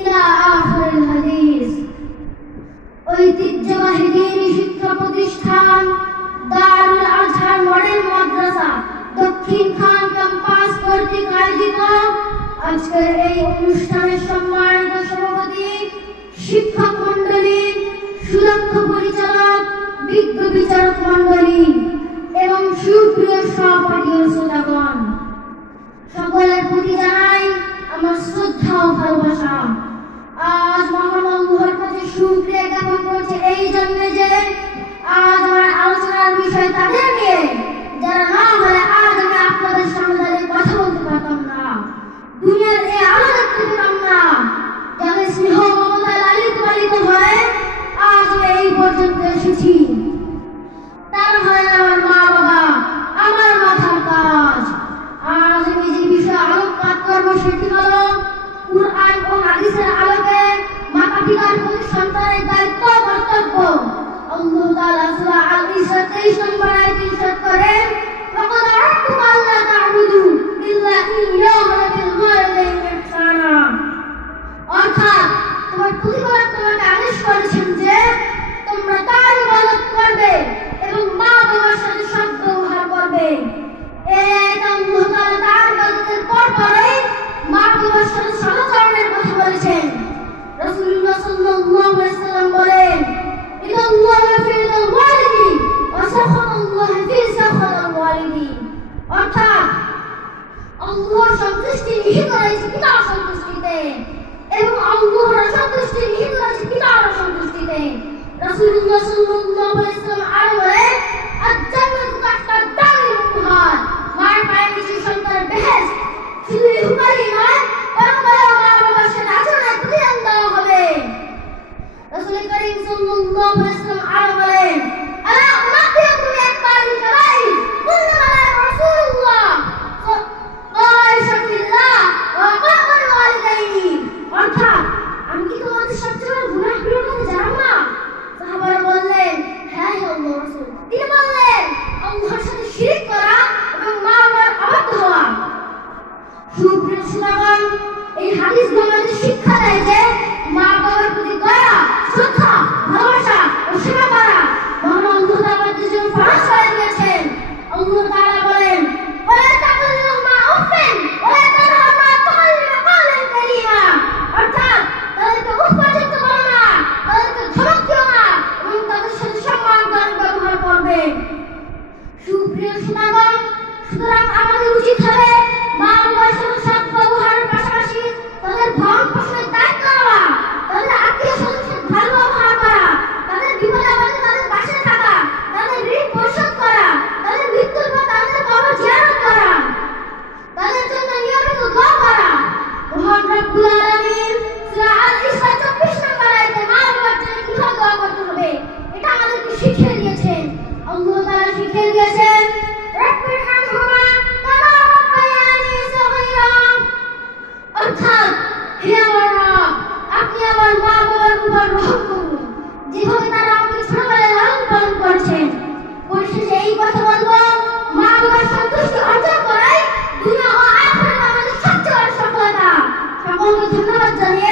ইলা আখিরিল হাদিস। ঐতিহ্যবাহী দ্বীনি শিক্ষা প্রতিষ্ঠান দারুল আজহার মডেল মাদ্রাসা দক্ষিণ খান ক্যাম্পাস কর্তৃক আয়োজিত আজকের এই অনুষ্ঠানের সম্মানিত সভাপতি, শিক্ষক মণ্ডলী, সুদক্ষ পরিচালক, বিজ্ঞ বিচারক মণ্ডলী এবং সুপ্রিয় সহপাঠী ও শ্রোতাগণ, সকলের প্রতি জানাই আমার শ্রদ্ধা ও ভালোবাসা। আজ মহান আল্লাহর কাছে শুকরিয়া জ্ঞাপন করছি এই জন্য যে আজ আমার আলোচনার বিষয় তাদের নিয়ে, যারা না হলে আজ আমি আপনাদের সামনে দাঁড়িয়ে কথা বলতে পারতাম না, দুনিয়ার এই আলো দেখতে পেতাম না, যাদের স্নেহ মমতায় লালিত পালিত হয়ে আজ আমি এই পর্যন্ত এসেছি। তারা হয় আমার মা বাবা, আমার মাথার তাজ। আজ আমি যে বিষয়ে আলোকপাত করব সেটি হলো কুরআন ও হাদিসের আলোকে মাতা পিতার প্রতি সন্তানের দায়িত্ব কর্তব্য। আল্লাহ তাআলা সূরা আল-ইসরা 23 নম্বর আয়াতে ইরশাদ করেন, ওয়াকাদ রাব্বুকা আল্লা তা'বুদু ইল্লা ইয়্যাহু ওয়া বিল ওয়ালিদাইনি ইহসানা। অর্থাৎ তোমার প্রতিপালক তোমাকে আদেশ করেছেন যে তোমরা তার ইবাদত করবে এবং মা বাবার সাথে সদ্ব্যবহার করবে। আল্লাহ তাআলা তার ইবাদতের পরপরই মা বাবার সাথে সদাচরণের কথা বলেছেন। রাসূলুল্লাহ সাল্লাল্লাহু আলাইহি ওয়াসাল্লাম বলেন, ইন্নাল্লাহা ফিল ওয়ালিদি ওয়া সাখাতাল্লাহু ফি সাখাতাল ওয়ালিদি। অর্থাৎ আল্লাহর সন্তুষ্টি নিহিত রয়েছে পিতার সন্তুষ্টিতে এবং আল্লাহর অসন্তুষ্টি নিহিত রয়েছে পিতার অসন্তুষ্টিতে। রাসূলুল্লাহ সাল্লাল্লাহু আলাইহি ওয়াসাল্লাম আরো বলেন, আল-জান্নাতু তাহতা দারিল উম্মাহাত। মায়ের পায়ের নিচে সন্তানের বেহেশত। শুধু ইহকালই নয়, পরকালেও মা বাবার সাথে আচরণের প্রতিদান দেওয়া হবে। রাসূল করিম সাল্লাল্লাহু আলাইহি ওয়াসাল্লাম আরো বলেন, আলা উনাব্বিউকুম বিআকবারিল কাবাইর কুল্লু মালা রাসূলুল্লাহ ওয়া ওয়াকাল ওয়ালিদাইনি। অর্থাৎ আমি কি তোমাদের সবচেয়ে বড় গুনাহগুলোর কথা জানো না? সাহাবারা বললেন, হ্যাঁ হে আল্লাহর রাসূল। তিনি বললেন, আল্লাহর সাথে শিরক করা এবং মা বাবার অবাধ্য হওয়া। সুপ্রিয় শ্রোতাগণ, এই হাদিসগুলো আমাদের শিক্ষা দেয় যে মা বাবার প্রতি দয়া, শ্রদ্ধা, ভালোবাসা ও সেবা করা মহান আল্লাহ তাআলা আমাদের জন্য ফরজ করে দিয়েছেন। আল্লাহ তাআলা বলেন, ওয়ালা তাকুল লাহুমা উফফিন ওয়ালা তানহারহুমা তাকাল্লিমা কাওলান কারীমা। অর্থাৎ তাদেরকে উফ পর্যন্ত বলো না, তাদেরকে ধমক দিও না এবং তাদের সাথে সম্মানজনক ব্যবহার করবে। সুপ্রিয় শ্রোতাগণ, সুতরাং আমাদের উচিত হবে মা বাবার সাথে সৎ ব্যবহারের পাশাপাশি তাদের ভরণ পোষণের দায়িত্ব নেওয়া, তাদের আত্মীয় স্বজনের সাথে ভালো ব্যবহার করা, তাদের বিপদে আপদে তাদের পাশে থাকা, তাদের ঋণ পরিশোধ করা, তাদের মৃত্যুর পর তাদের কবর জিয়ারত করা, তাদের জন্য নিয়মিত দোয়া করা। মহান রব্বুল আলামিন সূরা আল-ইসরা 24 নম্বর আয়াতে মা বাবার জন্য কিভাবে দোয়া করতে হবে এটা আমাদেরকে শিখিয়ে দিয়েছেন। আল্লাহ তাআলা শিখিয়ে দিয়েছেন, রাব্বিরহামহুমা কামা রাব্বায়ানি সগীরা। অর্থাৎ হে আমার রব, আপনি আমার মা বাবার উপর রহম করুন, যেভাবে তারা আমাকে ছোটবেলায় লালন পালন করেছেন। পরিশেষে এই কথা বলবো, মা বাবার সন্তুষ্টি অর্জন করাই দুনিয়া ও আখিরাতে আমাদের সবচেয়ে বড় সফলতা। সকলকে ধন্যবাদ জানিয়ে